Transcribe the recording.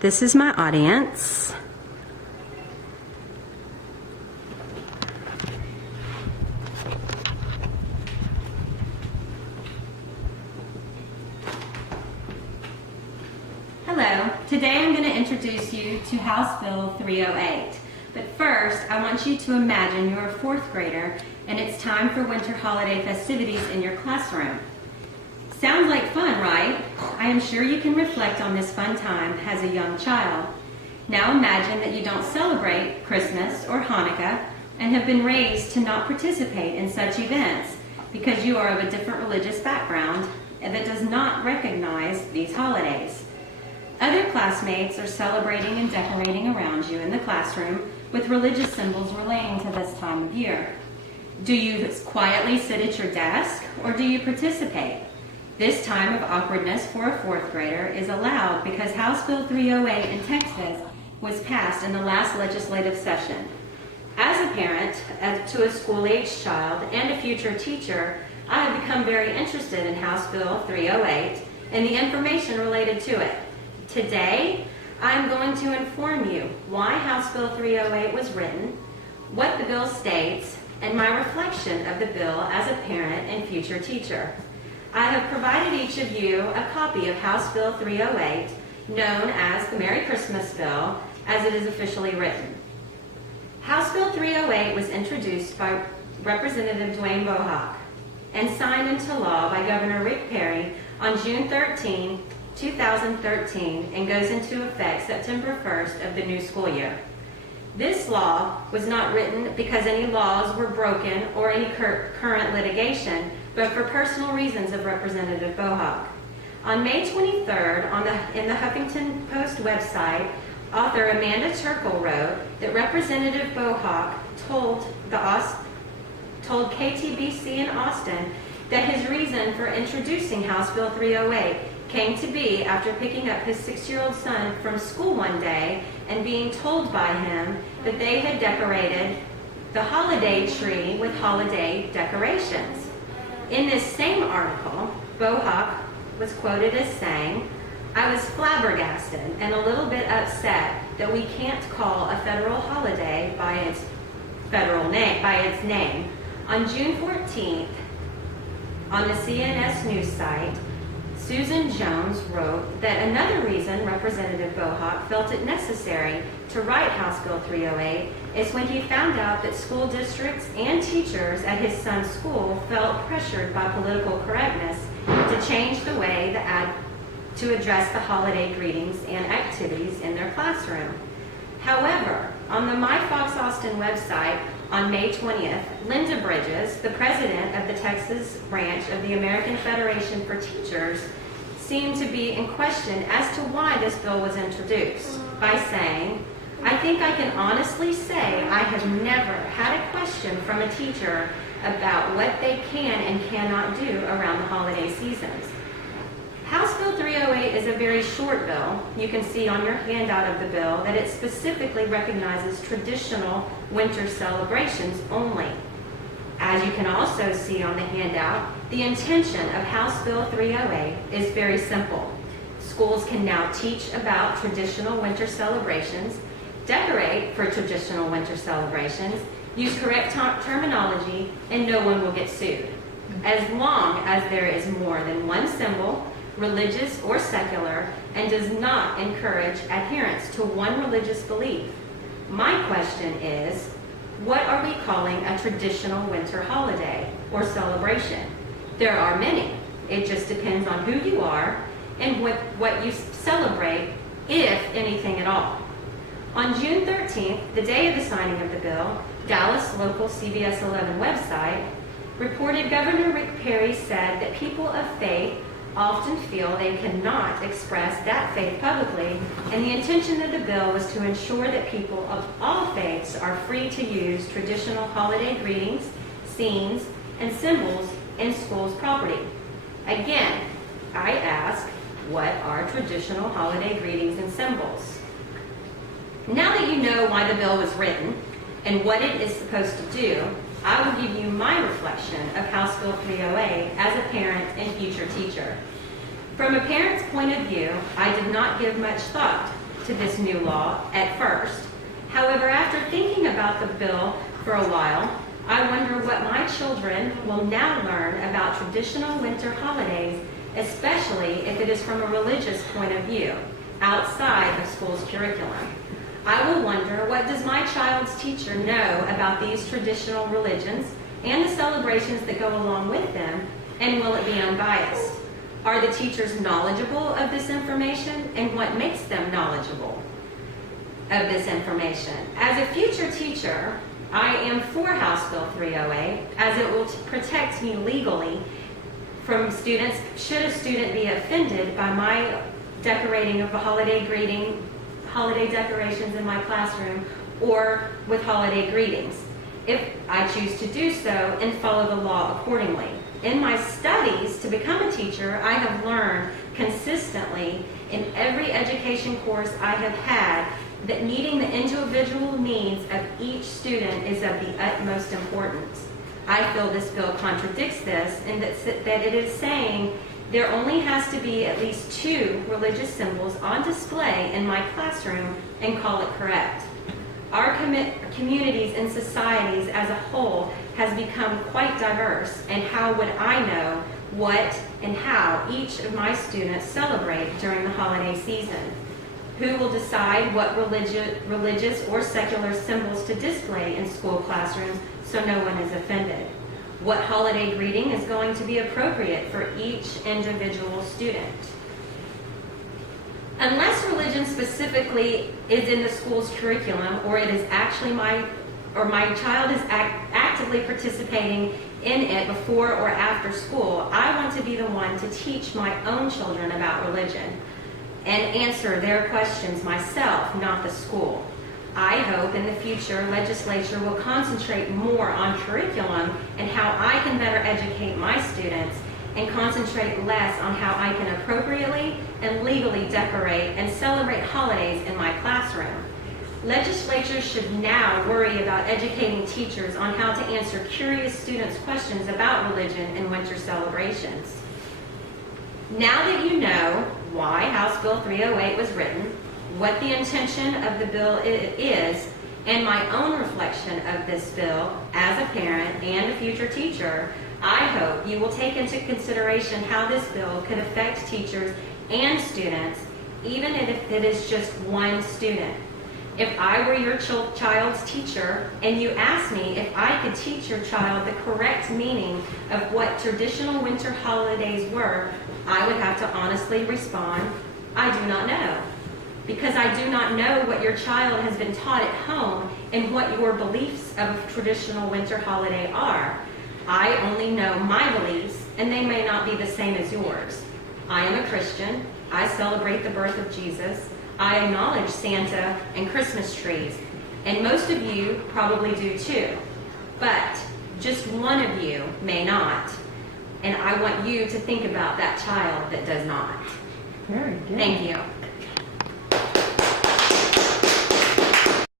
This is my audience. Hello, today I'm going to introduce you to House Bill 308. But first, I want you to imagine you're a fourth grader and it's time for winter holiday festivities in your classroom. Sounds like fun, right? I am sure you can reflect on this fun time as a young child. Now imagine that you don't celebrate Christmas or Hanukkah and have been raised to not participate in such events because you are of a different religious background that does not recognize these holidays. Other classmates are celebrating and decorating around you in the classroom with religious symbols relating to this time of year. Do you quietly sit at your desk or do you participate? This time of awkwardness for a fourth grader is allowed because House Bill 308 in Texas was passed in the last legislative session. As a parent to a school-aged child and a future teacher, I have become very interested in House Bill 308 and the information related to it. Today, I'm going to inform you why House Bill 308 was written, what the bill states, and my reflection of the bill as a parent and future teacher. I have provided each of you a copy of House Bill 308, known as the Merry Christmas Bill, as it is officially written. House Bill 308 was introduced by Representative Dwayne Bohawk and signed into law by Governor Rick Perry on June 13, 2013, and goes into effect September 1st of the new school year. This law was not written because any laws were broken or any current litigation, but for personal reasons of Representative Bohawk. On May 23rd, in the Huffington Post website, author Amanda Turkle wrote that Representative Bohawk told KTBC in Austin that his reason for introducing House Bill 308 came to be after picking up his 6-year-old son from school one day and being told by him that they had decorated the holiday tree with holiday decorations. In this same article, Bohawk was quoted as saying, "I was flabbergasted and a little bit upset that we can't call a federal holiday by its name. On June 14th, on the CNS news site, Susan Jones wrote that another reason Representative Bohawk felt it necessary to write House Bill 308 is when he found out that school districts and teachers at his son's school felt pressured by political correctness to change the way to address the holiday greetings and activities in their classroom. However, on the My Fox Austin website on May 20th, Linda Bridges, the president of the Texas branch of the American Federation for Teachers, seemed to be in question as to why this bill was introduced by saying, "I think I can honestly say I have never had a question from a teacher about what they can and cannot do around the holiday seasons." House Bill 308 is a very short bill. You can see on your handout of the bill that it specifically recognizes traditional winter celebrations only. As you can also see on the handout, the intention of House Bill 308 is very simple. Schools can now teach about traditional winter celebrations, decorate for traditional winter celebrations, use correct terminology, and no one will get sued, as long as there is more than one symbol, religious or secular, and does not encourage adherence to one religious belief. My question is, what are we calling a traditional winter holiday or celebration? There are many. It just depends on who you are and what you celebrate, if anything at all. On June 13th, the day of the signing of the bill, Dallas local CBS 11 website reported Governor Rick Perry said that people of faith often feel they cannot express that faith publicly, and the intention of the bill was to ensure that people of all faiths are free to use traditional holiday greetings, scenes, and symbols in schools' property. Again, I ask, what are traditional holiday greetings and symbols? Now that you know why the bill was written and what it is supposed to do, I will give you my reflection of House Bill 308 as a parent and future teacher. From a parent's point of view, I did not give much thought to this new law at first. However, after thinking about the bill for a while, I wonder what my children will now learn about traditional winter holidays, especially if it is from a religious point of view, outside of school's curriculum. I will wonder, what does my child's teacher know about these traditional religions and the celebrations that go along with them, and will it be unbiased? Are the teachers knowledgeable of this information, and what makes them knowledgeable of this information? As a future teacher, I am for House Bill 308, as it will protect me legally from students should a student be offended by my decorating of a holiday greeting, holiday decorations in my classroom, or with holiday greetings, if I choose to do so and follow the law accordingly. In my studies to become a teacher, I have learned consistently in every education course I have had that meeting the individual needs of each student is of the utmost importance. I feel this bill contradicts this, and that it is saying there only has to be at least 2 religious symbols on display in my classroom and call it correct. Our communities and societies as a whole has become quite diverse, and how would I know what and how each of my students celebrate during the holiday season? Who will decide what religious or secular symbols to display in school classrooms so no one is offended? What holiday greeting is going to be appropriate for each individual student? Unless religion specifically is in the school's curriculum, or it is actually my child is actively participating in it before or after school, I want to be the one to teach my own children about religion and answer their questions myself, not the school. I hope in the future legislature will concentrate more on curriculum and how I can better educate my students, and concentrate less on how I can appropriately and legally decorate and celebrate holidays in my classroom. Legislatures should now worry about educating teachers on how to answer curious students' questions about religion and winter celebrations. Now that you know why House Bill 308 was written, what the intention of the bill is, and my own reflection of this bill as a parent and a future teacher, I hope you will take into consideration how this bill could affect teachers and students, even if it is just one student. If I were your child's teacher and you asked me if I could teach your child the correct meaning of what traditional winter holidays were, I would have to honestly respond, I do not know. Because I do not know what your child has been taught at home and what your beliefs of a traditional winter holiday are. I only know my beliefs, and they may not be the same as yours. I am a Christian. I celebrate the birth of Jesus. I acknowledge Santa and Christmas trees, and most of you probably do too. But just one of you may not, and I want you to think about that child that does not. Very good. Thank you.